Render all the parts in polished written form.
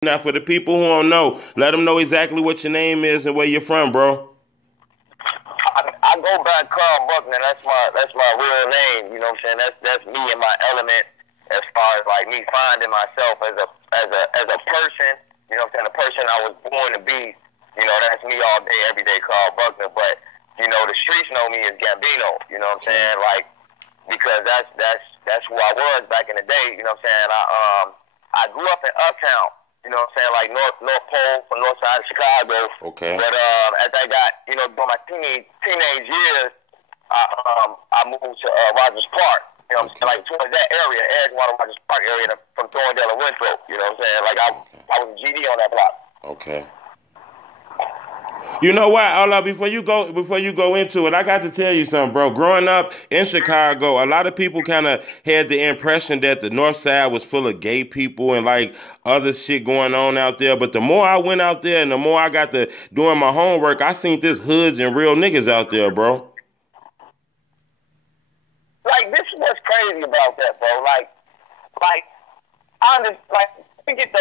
Now, for the people who don't know, let them know exactly what your name is and where you're from, bro. I go by Carl Buckner. That's my real name. You know what I'm saying? That's me in my element as far as like me finding myself as a person. You know what I'm saying? The person I was born to be. You know, that's me all day, every day, Carl Buckner. But you know, the streets know me as Gambino. You know what I'm saying? Like, because that's who I was back in the day. You know what I'm saying? I grew up in Uptown. You know what I'm saying? Like North Pole from Northside of Chicago. Okay. But as I got, you know, during my teenage years, I moved to Rogers Park. You know what I'm saying? Like towards that area, Edgewater, Rogers Park area, from Thorndale and Winthrop. You know what I'm saying? Like I was a GD on that block. Okay. You know what, Allah, before you go into it, I got to tell you something, bro. Growing up in Chicago, a lot of people kind of had the impression that the North Side was full of gay people and like other shit going on out there. But the more I went out there and the more I got to doing my homework, I seen this hoods and real niggas out there, bro. Like, this is what's crazy about that, bro. Like, we get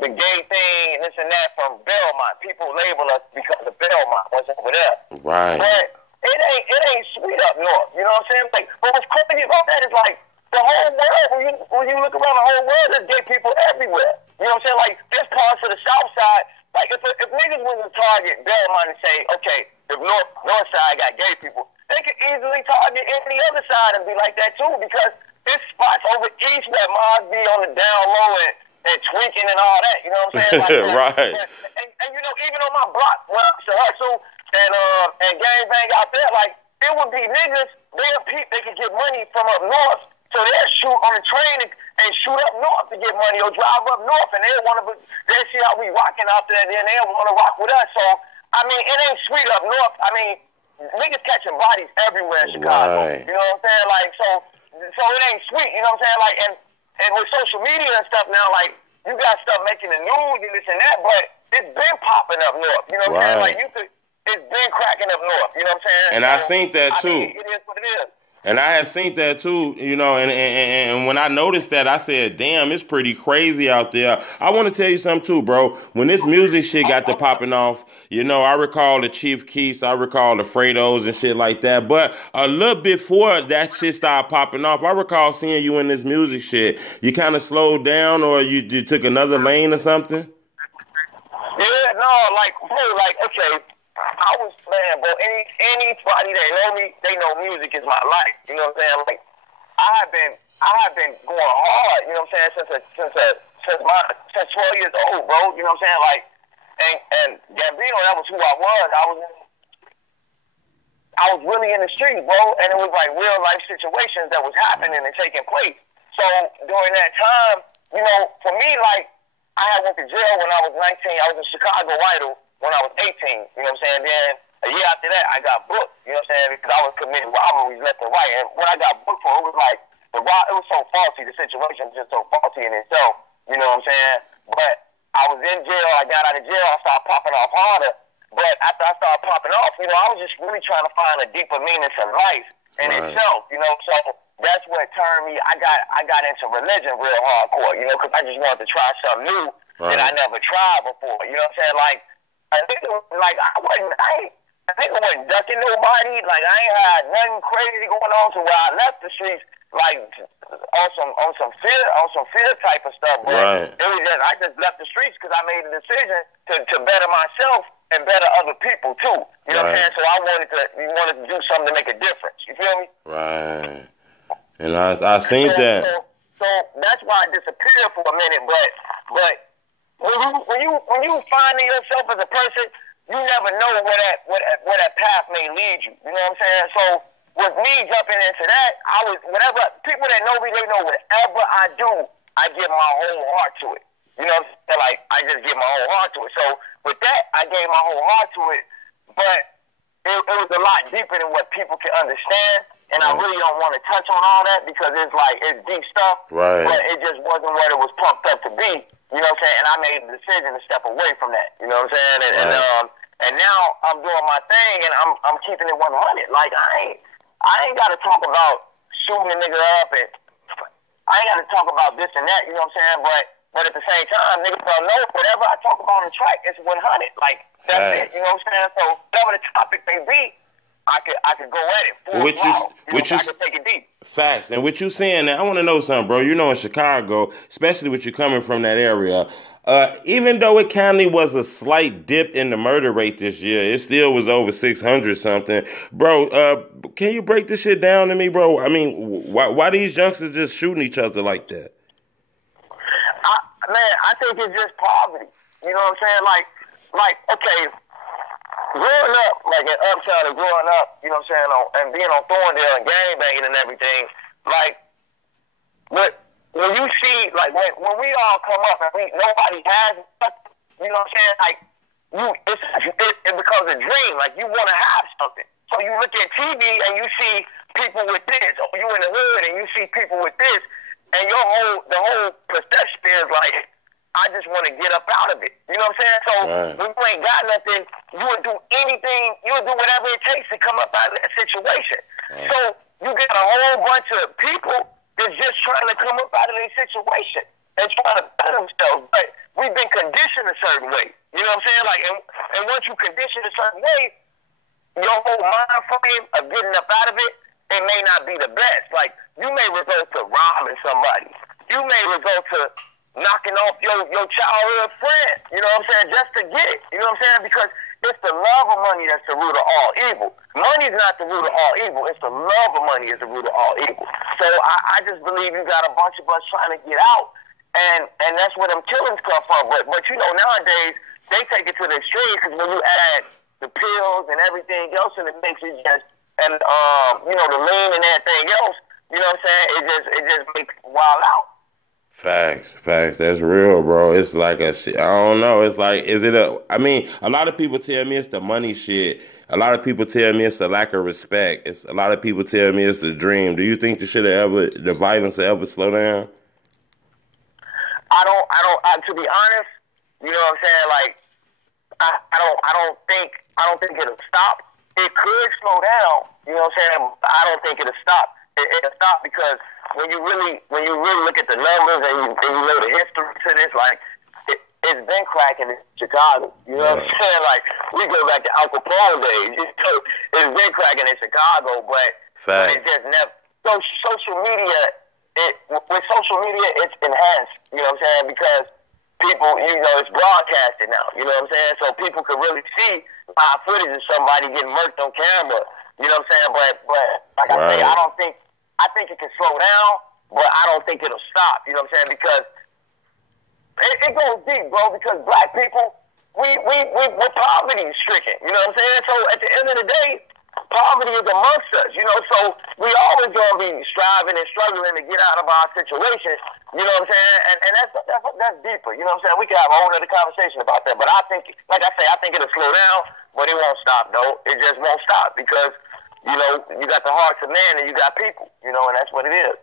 the gay thing and this and that from Belmont. People label us because of Belmont, what's over there. Right. But it ain't sweet up north. You know what I'm saying? Like, but what's crazy about that is like the whole world. When you look around the whole world, there's gay people everywhere. You know what I'm saying? Like, there's parts of the South Side. Like, if niggas was to target Belmont and say, okay, the North Side got gay people, they could easily target any other side and be like that too, because there's spots over east where Mars be on the down low and tweaking and all that, you know what I'm saying? Like right. And you know, even on my block, when I used to hustle and gangbang out there, like, it would be niggas, they could get money from up north, so they'll shoot on the train and shoot up north to get money, or drive up north, and they'll see how we rocking out there, and then they'll want to rock with us. So, I mean, it ain't sweet up north. I mean, niggas catching bodies everywhere in Chicago. Right. You know what I'm saying? Like, so it ain't sweet, you know what I'm saying? Like, and with social media and stuff now, like, you got stuff making the news and this and that, but it's been popping up north. You know what I'm saying? Like, it's been cracking up north. You know what I'm saying? And I seen that too. I mean, it is what it is. And I had seen that too, you know, and when I noticed that, I said, damn, it's pretty crazy out there. I want to tell you something too, bro. When this music shit got to popping off, you know, I recall the Chief Keefs, I recall the Fredos and shit like that. But a little before that shit started popping off, I recall seeing you in this music shit. You kind of slowed down, or you took another lane or something? Yeah, no, like, bro, like, okay. I was, man, bro, anybody that know me, they know music is my life. You know what I'm saying? Like, I have been going hard, you know what I'm saying, since 12 years old, bro. You know what I'm saying? Like, and Gambino, that was who I was. I was really in the streets, bro, and it was like real life situations that was happening and taking place. So during that time, you know, for me, like, I had went to jail when I was 19. I was a Chicago idol when I was 18, you know what I'm saying? Then a year after that, I got booked, you know what I'm saying? Because I was committing robberies left and right. And what I got booked for, it was like, it was so faulty. The situation was just so faulty in itself, you know what I'm saying? But I was in jail. I got out of jail. I started popping off harder. But after I started popping off, you know, I was just really trying to find a deeper meaning to life in itself, you know? So that's what turned me. I got into religion real hardcore, you know, because I just wanted to try something new that I never tried before, you know what I'm saying? Like, I think I wasn't ducking nobody. Like, I ain't had nothing crazy going on to where I left the streets, like, on some fear type of stuff. But it was I just left the streets because I made a decision to better myself and better other people too. You know what I'm saying? So I wanted to do something to make a difference. You feel me? Right. And I seen that. So that's why I disappeared for a minute. But when you finding yourself as a person, you never know where that path may lead you. You know what I'm saying? So with me jumping into that, whatever people that know me, they know whatever I do, I give my whole heart to it. You know what I'm saying? Like, I just give my whole heart to it. So with that, I gave my whole heart to it. But it was a lot deeper than what people can understand. And I really don't want to touch on all that because it's deep stuff. Right. But it just wasn't what it was pumped up to be. You know what I'm saying? And I made the decision to step away from that. You know what I'm saying? And now I'm doing my thing and I'm keeping it 100. Like, I ain't got to talk about shooting a nigga up, and I ain't got to talk about this and that. You know what I'm saying? But But at the same time, niggas don't know whatever I talk about on the track, it's 100. Like, that's it. You know what I'm saying? So whatever the topic they be, I could go at it full throttle. I could take it deep. Facts. And with you saying that, I want to know something, bro. You know, in Chicago, especially with you coming from that area, even though it kind of was a slight dip in the murder rate this year, it still was over 600 something. Bro, can you break this shit down to me, bro? I mean, why these youngsters just shooting each other like that? Man, I think it's just poverty. You know what I'm saying? Like, okay, growing up, like in Uptown and growing up, you know what I'm saying, and being on Thorndale and gangbanging and everything, like, but when you see, like, when we all come up and nobody has, you know what I'm saying, like, it becomes a dream. Like, you want to have something. So you look at TV and you see people with this, or you in the hood and you see people with this, and the whole perception is like, I just want to get up out of it. You know what I'm saying? So when you ain't got nothing, you would do anything, you would do whatever it takes to come up out of that situation. So you get a whole bunch of people that's just trying to come up out of their situation and trying to better themselves. But we've been conditioned a certain way. You know what I'm saying? Like, and once you condition a certain way, your whole mind frame of getting up out of it, it may not be the best. Like, you may result to robbing somebody. You may result to knocking off your childhood friend. You know what I'm saying? Just to get it. You know what I'm saying? Because it's the love of money that's the root of all evil. Money is not the root of all evil. It's the love of money is the root of all evil. So I just believe you got a bunch of us trying to get out, and that's where them killings come from. But you know, nowadays, they take it to the extreme, because when you add the pills and everything else in the mix, it just, and you know, the lean and everything else, you know what I'm saying? It just makes wild out. Facts. That's real, bro. It's like I don't know. It's like, I mean, a lot of people tell me it's the money shit. A lot of people tell me it's the lack of respect. A lot of people tell me it's the dream. Do you think the violence will ever slow down? To be honest, you know what I'm saying? Like, I don't think it'll stop. It could slow down, you know what I'm saying? I don't think it'll stop. It'll stop because when you really look at the numbers and you know the history to this, like, it's been cracking in Chicago. You know what I'm saying? Like, we go back to Al Capone days. You know, it's been cracking in Chicago, but it just never. So social media, with social media, it's enhanced. You know what I'm saying? Because people, you know, it's broadcasted now. You know what I'm saying? So people can really see live footage of somebody getting murked on camera. You know what I'm saying? But like I say, I think it can slow down, but I don't think it'll stop. You know what I'm saying? Because it goes deep, bro. Because black people, we're poverty stricken. You know what I'm saying? So at the end of the day, poverty is amongst us. You know, so we always gonna be striving and struggling to get out of our situation. You know what I'm saying? And that's deeper. You know what I'm saying? We can have a whole other conversation about that. But I think, like I say, I think it'll slow down, but it won't stop. No, it just won't stop because, you know, you got the hearts of man and you got people, you know, and that's what it is.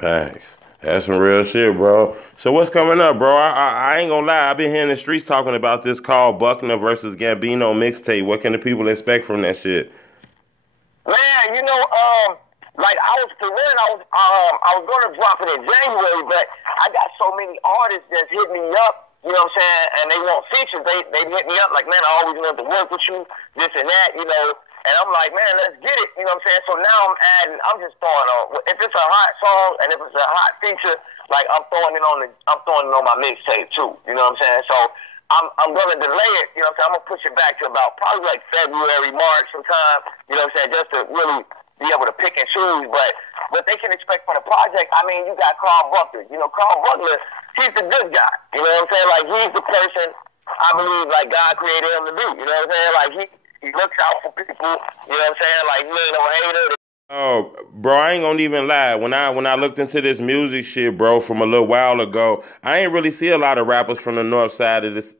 Thanks. That's some real shit, bro. So what's coming up, bro? I ain't gonna lie. I've been hearing the streets talking about this called Buckner versus Gambino mixtape. What can the people expect from that shit? Man, you know, like I was gonna drop it in January, but I got so many artists that's hit me up. You know what I'm saying? And they want features. They hit me up like, man, I always want to work with you, this and that, you know. And I'm like, man, let's get it. You know what I'm saying? So now I'm just throwing on. If it's a hot song and if it's a hot feature, like I'm throwing it on my mixtape too. You know what I'm saying? So I'm gonna delay it. You know what I'm saying? I'm gonna push it back to about probably like February, March sometime. You know what I'm saying? Just to really be able to pick and choose. But what they can expect from the project, I mean, you got Carl Buckner. You know, Carl Buckner, he's the good guy. You know what I'm saying? Like, he's the person I believe like God created him to be. You know what I'm saying? Like, he looks out for people, you know what I'm saying? Like, he ain't no hater. Oh, bro, I ain't gonna even lie. When I looked into this music shit, bro, from a little while ago, I ain't really see a lot of rappers from the Northside of this,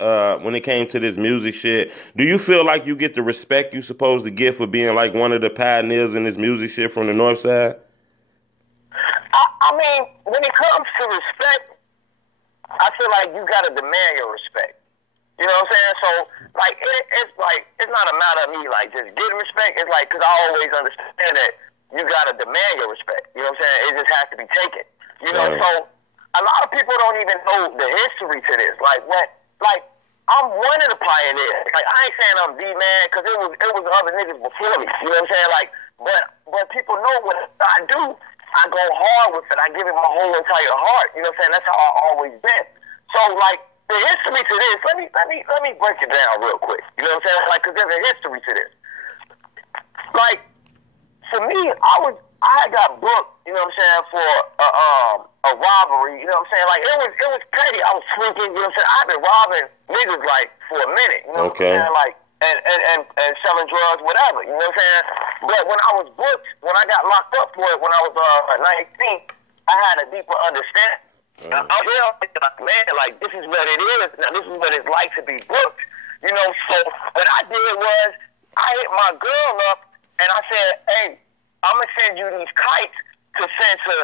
when it came to this music shit. Do you feel like you get the respect you supposed to get for being like one of the pioneers in this music shit from the Northside? I mean, when it comes to respect, I feel like you gotta demand your respect. You know what I'm saying? So, like, it's not a matter of me, like, just getting respect. It's like, because I always understand that you got to demand your respect. You know what I'm saying? It just has to be taken. You know, so a lot of people don't even know the history to this. Like I'm one of the pioneers. Like I ain't saying I'm the man, because it was other niggas before me. You know what I'm saying? Like, but people know what I do. I go hard with it. I give it my whole entire heart. You know what I'm saying? That's how I always been. So like the history to this, let me break it down real quick. You know what I'm saying? Like, because there's a history to this. Like for me, I got booked. You know what I'm saying, for a robbery. You know what I'm saying? Like it was petty. I was sleeping. You know what I'm saying? I've been robbing niggas like for a minute. You know what I'm saying? Like and selling drugs, whatever. You know what I'm saying? But when I was booked, when I got locked up for it, when I was 19, I had a deeper understanding. I'm like, man, like this is what it is. Now this is what it's like to be booked. You know, so what I did was I hit my girl up and I said, hey, I'm gonna send you these kites to send to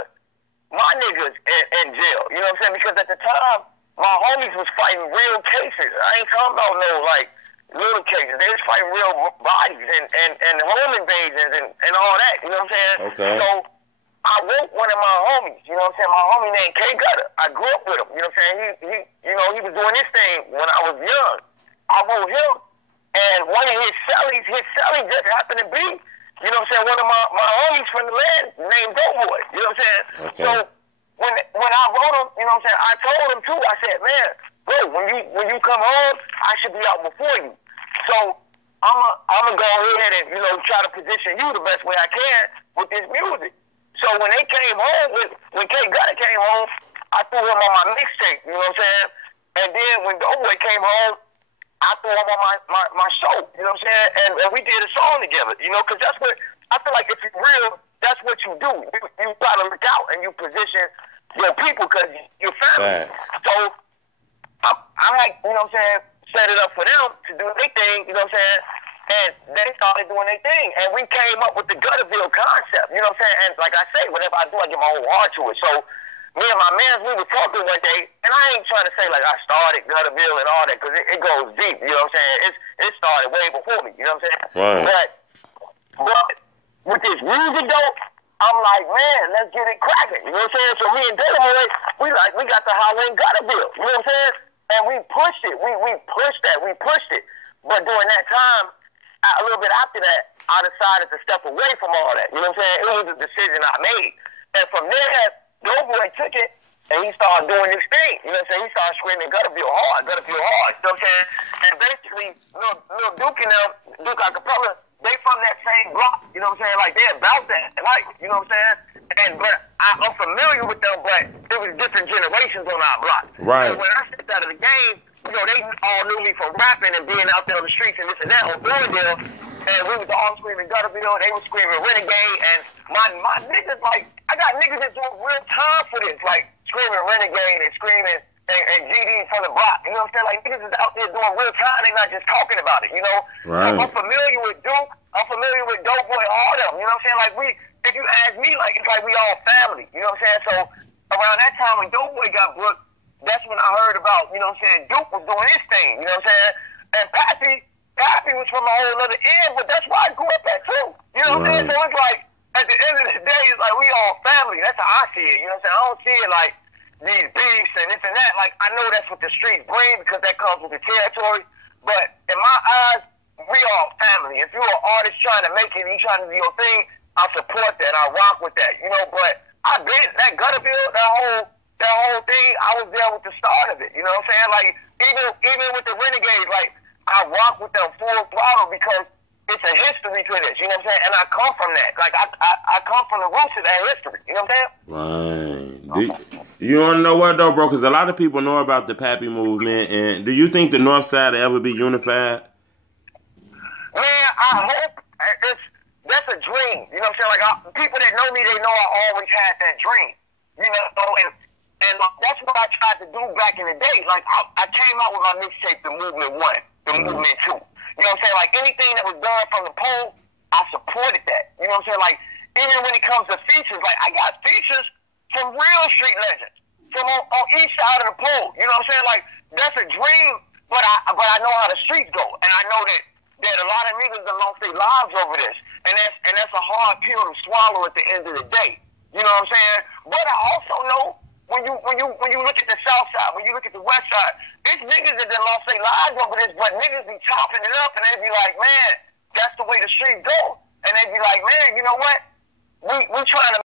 my niggas in jail. You know what I'm saying? Because at the time, my homies was fighting real cases. I ain't talking about no like little cases. They was fighting real bodies and home invasions and all that. You know what I'm saying? Okay. So I wrote one of my homies. You know what I'm saying? My homie named K Gutter. I grew up with him. You know what I'm saying? He was doing this thing when I was young. I wrote him, and one of his cellies just happened to be, you know what I'm saying, one of my homies from the land named Doughboy. You know what I'm saying? Okay. So when I wrote him, you know what I'm saying, I told him too, I said, man, bro, when you come home, I should be out before you. So I'm gonna go ahead and, you know, try to position you the best way I can with this music. So when they came home, when K Gutter came home, I threw him on my mixtape, you know what I'm saying? And then when Doughboy came home, I threw him on my show, you know what I'm saying? And we did a song together, you know, because that's what, I feel like if you're real, that's what you do. You try to look out and you position your people because you're family. Right. So I had, you know what I'm saying, set it up for them to do their thing, you know what I'm saying? And they started doing their thing. And we came up with the Guttaville concept, you know what I'm saying? And like I say, whatever I do, I give my whole heart to it. So me and my man, we were talking one day, and I ain't trying to say like I started Guttaville and all that, because it goes deep, you know what I'm saying? It started way before me, you know what I'm saying? Right. But with this music though, I'm like, man, let's get it cracking, you know what I'm saying? So me and Doughboy, we got the Howlin' Guttaville, you know what I'm saying? And we pushed it, we pushed it. But during that time, a little bit after that, I decided to step away from all that. You know what I'm saying? It was a decision I made. And from there, Doughboy took it, and he started doing this thing. You know what I'm saying? He started screaming, Guttaville hard, Guttaville hard. You know what I'm saying? And basically, Lil Duke and them, Duke Acapella, they from that same block. You know what I'm saying? Like, they're about that. Like, you know what I'm saying? But I'm familiar with them, but it was different generations on our block. Right. So when I stepped out of the game, you know, they all knew me from rapping and being out there on the streets and this and that on Thorndale. And we was all screaming Guttaville, they was screaming Renegade, and my niggas, like, I got niggas that doing real time for this, like, screaming Renegade and screaming and GD from the block, you know what I'm saying? Like, niggas is out there doing real time, they not just talking about it, you know? Right. Like, I'm familiar with Duke, I'm familiar with Doughboy, all them, you know what I'm saying? Like, if you ask me, like, it's like we all family, you know what I'm saying? So, around that time when Doughboy got booked, that's when I heard about, you know what I'm saying, Duke was doing his thing, you know what I'm saying? And Pappy was from a whole other end, but that's where I grew up at too. You know what I'm saying? So it's like, at the end of the day, it's like we all family. That's how I see it. You know what I'm saying? I don't see it like these beefs and this and that. Like, I know that's what the streets bring because that comes with the territory. But in my eyes, we all family. If you're an artist trying to make it, you trying to do your thing, I support that. I rock with that. You know, but I've been, that Guttaville, that whole thing, I was there with the start of it. You know what I'm saying? Like, even with the Renegades, like, I rock with them full throttle because it's a history to this, you know what I'm saying? And I come from that. Like, I come from the roots of that history, you know what I'm saying? Right. You want to know what, though, bro? Because a lot of people know about the Pappy movement. And do you think the Northside will ever be unified? Man, I hope. That's a dream, you know what I'm saying? Like, people that know me, they know I always had that dream, you know? And that's what I tried to do back in the day. Like, I came out with my mixtape, The Movement 1, The Movement 2. You know what I'm saying? Like, anything that was done from the pole, I supported that. You know what I'm saying? Like, even when it comes to features, like, I got features from real street legends, from on each side of the pole. You know what I'm saying? Like, that's a dream, but I know how the streets go. And I know that a lot of niggas have lost their lives over this. And that's a hard pill to swallow at the end of the day. You know what I'm saying? But I also know when you look at the South Side, when you look at the West Side, it's niggas that done lost their lives over this, but niggas be chopping it up, and they be like, man, that's the way the street go. And they be like, man, you know what? We trying to